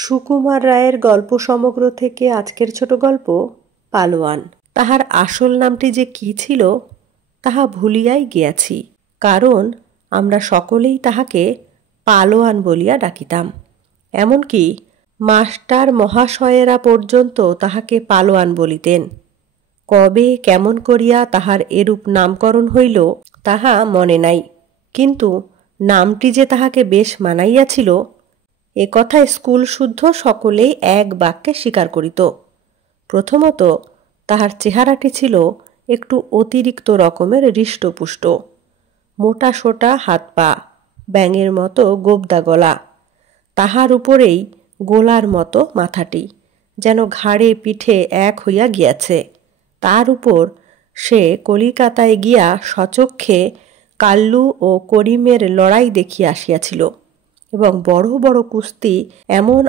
সুকুমার রায়ের গল্প সমগ্র থেকে আজকের ছোট গল্প পালোয়ান। তাহার আসল নামটি যে কি ছিল তাহা ভুলিয়াই গিয়াছি, কারণ আমরা সকলেই তাহাকে পালোয়ান বলিয়া ডাকিতাম। এমনকি মাস্টার মহাশয়েরা পর্যন্ত তাহাকে পালোয়ান বলিতেন। কবে কেমন করিয়া তাহার এরূপ নামকরণ হইল তাহা মনে নাই, কিন্তু নামটি যে তাহাকে বেশ মানাইয়াছিল এ কথা স্কুল শুদ্ধ সকলেই এক বাক্যে স্বীকার করিত। প্রথমত তাহার চেহারাটি ছিল একটু অতিরিক্ত রকমের হৃষ্টপুষ্ট, মোটা সোটা হাত পা, ব্যাঙের মতো গোবদা গলা, তাহার উপরেই গোলার মতো মাথাটি, যেন ঘাড়ে পিঠে এক হইয়া গিয়াছে। তার উপর সে কলিকাতায় গিয়া সচক্ষে কাল্লু ও করিমের লড়াই দেখিয়া আসিয়াছিল এবং বড় বড় কুস্তি এমন